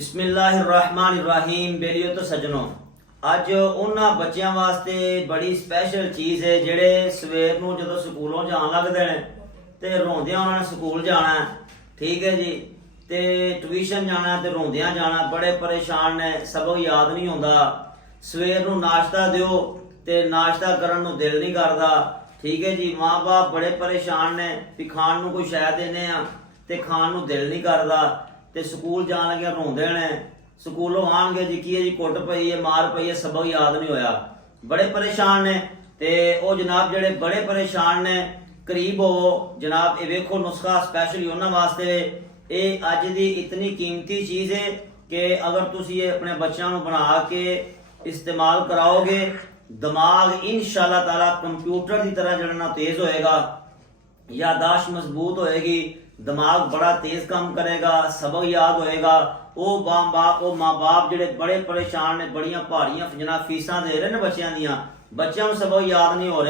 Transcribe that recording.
बिस्मिल्लाहिर्रहमानिर्रहीम बेलियो तो सजनों ਅੱਜ ਉਹਨਾਂ ਬੱਚਿਆਂ ਵਾਸਤੇ ਬੜੀ ਸਪੈਸ਼ਲ ਚੀਜ਼ ਹੈ ਜਿਹੜੇ ਸਵੇਰ ਨੂੰ ਜਦੋਂ ਸਕੂਲੋਂ ਜਾਣ ਲੱਗਦੇ ਨੇ ਤੇ ਰੋਂਦਿਆਂ ਉਹਨਾਂ ਨੇ ਸਕੂਲ ਜਾਣਾ ਹੈ। ਠੀਕ ਹੈ ਜੀ, ਤੇ ਟਿਊਸ਼ਨ ਜਾਣਾ ਤੇ ਰੋਂਦਿਆਂ ਜਾਣਾ, ਬੜੇ ਪਰੇਸ਼ਾਨ ਨੇ, ਸਬਕ ਯਾਦ ਨਹੀਂ ਹੁੰਦਾ। ਸਵੇਰ ਨੂੰ ਨਾਸ਼ਤਾ ਦਿਓ ਤੇ ਨਾਸ਼ਤਾ ਕਰਨ ਨੂੰ ਦਿਲ ਨਹੀਂ ਕਰਦਾ। ਠੀਕ ਹੈ ਜੀ, ਮਾਂ-ਬਾਪ ਬੜੇ ਪਰੇਸ਼ਾਨ ਨੇ ਵੀ ਖਾਣ ਨੂੰ ਕੋਈ ਸ਼ੈ ਦੇਨੇ ਆ ਤੇ ਖਾਣ ਨੂੰ ਦਿਲ ਨਹੀਂ ਕਰਦਾ ਤੇ ਸਕੂਲ ਜਾਣ ਲੱਗਿਆ ਰੋਂਦੇ ਨੇ। ਸਕੂਲੋਂ ਆਣਗੇ ਜੀ ਕੀ ਹੈ ਜੀ, ਕੁੱਟ ਪਈ ਹੈ, ਮਾਰ ਪਈ ਹੈ, ਸਬਕ ਯਾਦ ਨਹੀਂ ਹੋਇਆ, ਬੜੇ ਪਰੇਸ਼ਾਨ ਨੇ। ਤੇ ਉਹ ਜਨਾਬ ਜਿਹੜੇ ਬੜੇ ਪਰੇਸ਼ਾਨ ਨੇ ਕਰੀਬ ਹੋ ਜਨਾਬ, ਇਹ ਵੇਖੋ ਨੁਸਖਾ ਸਪੈਸ਼ਲੀ ਉਹਨਾਂ ਵਾਸਤੇ। ਇਹ ਅੱਜ ਦੀ ਇਤਨੀ ਕੀਮਤੀ ਚੀਜ਼ ਹੈ ਕਿ ਅਗਰ ਤੁਸੀਂ ਇਹ ਆਪਣੇ ਬੱਚਿਆਂ ਨੂੰ ਬਣਾ ਕੇ ਇਸਤੇਮਾਲ ਕਰਾਓਗੇ, ਦਿਮਾਗ इंशाअल्लाह ताला कंप्यूटर की तरह जड़ना तेज होएगा, यादाश्त मजबूत होएगी, दिमाग बड़ा तेज काम करेगा, सबक याद होएगा। वो माँ बाप ਜਿਹੜੇ बड़े परेशान ने, बड़ियां भारियां जनाब फीसां दे रहे ने बच्चों दियां, बच्चों ਨੂੰ सबक याद नहीं हो रहा।